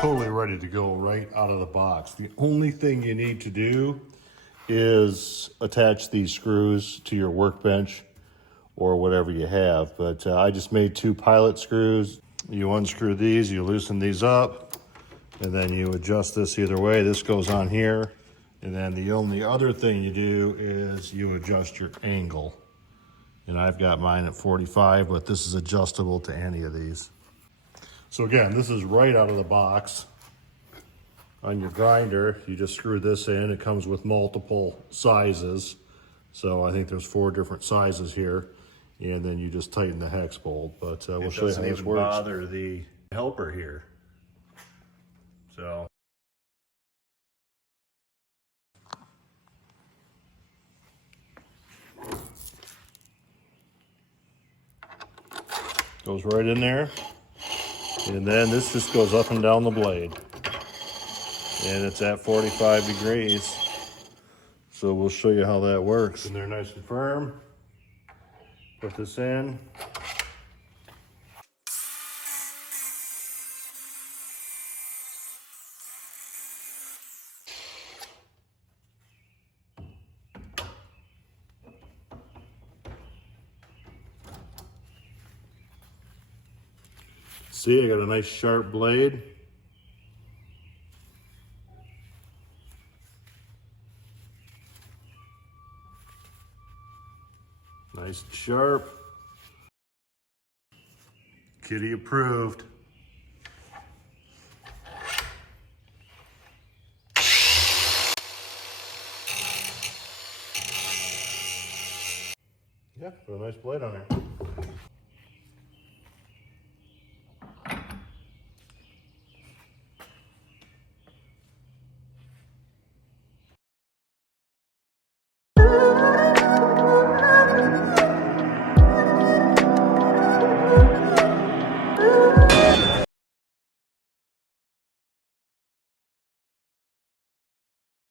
totally ready to go right out of the box. The only thing you need to do is attach these screws to your workbench or whatever you have. But I just made 2 pilot screws. You unscrew these, you loosen these up, and then you adjust this either way. This goes on here. And then the only other thing you do is you adjust your angle. And I've got mine at 45, but this is adjustable to any of these. So again, this is right out of the box. On your grinder, you just screw this in. It comes with multiple sizes. So I think there's 4 different sizes here. And then you just tighten the hex bolt. But we'll show you how this works. It doesn't even bother the helper here. So. Goes right in there. And then this just goes up and down the blade. And it's at 45 degrees. So we'll show you how that works. And they're nice and firm. Put this in. See, I got a nice sharp blade. Nice and sharp. Kitty approved. Yeah, put a nice blade on there.